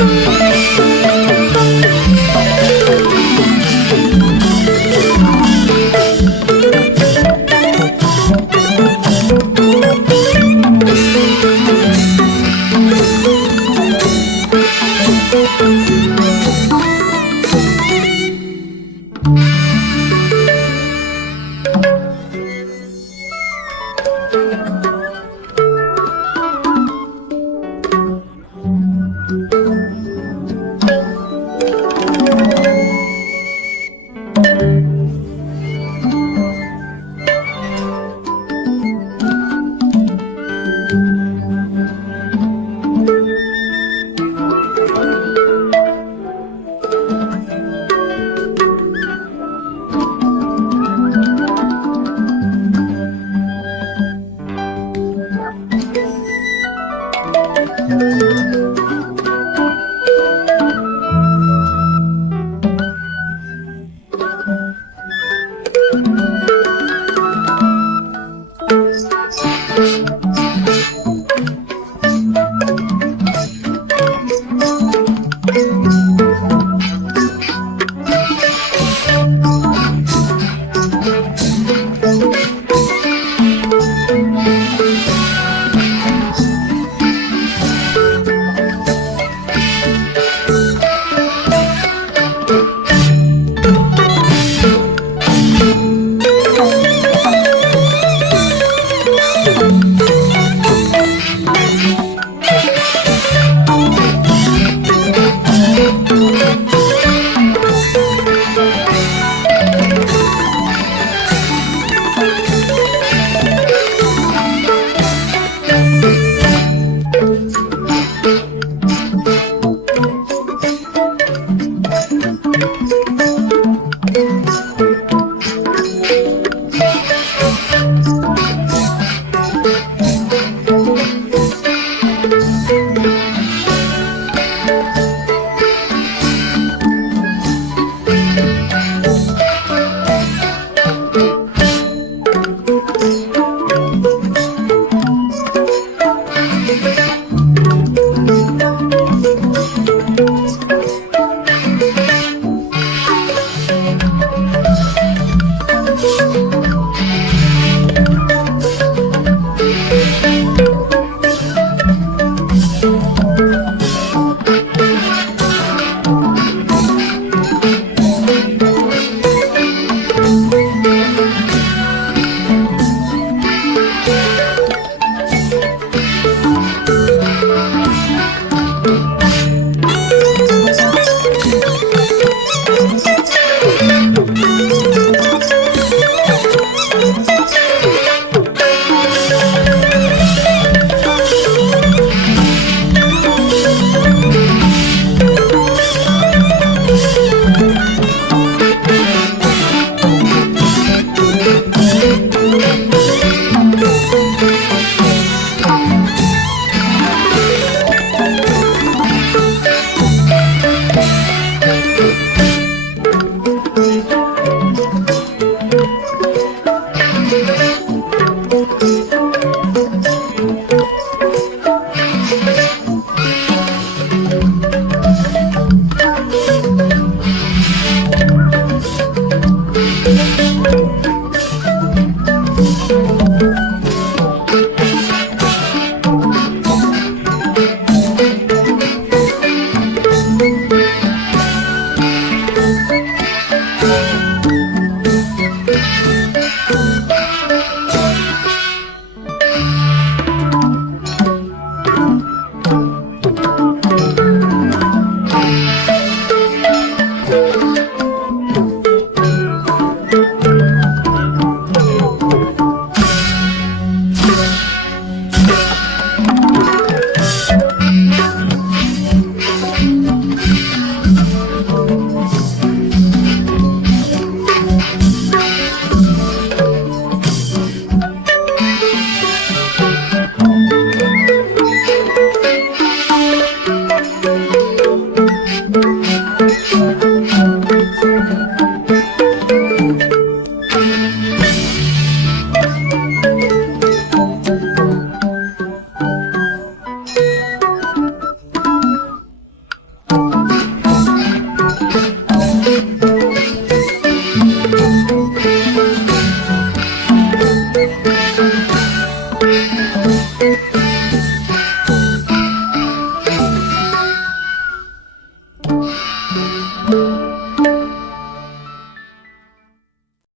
う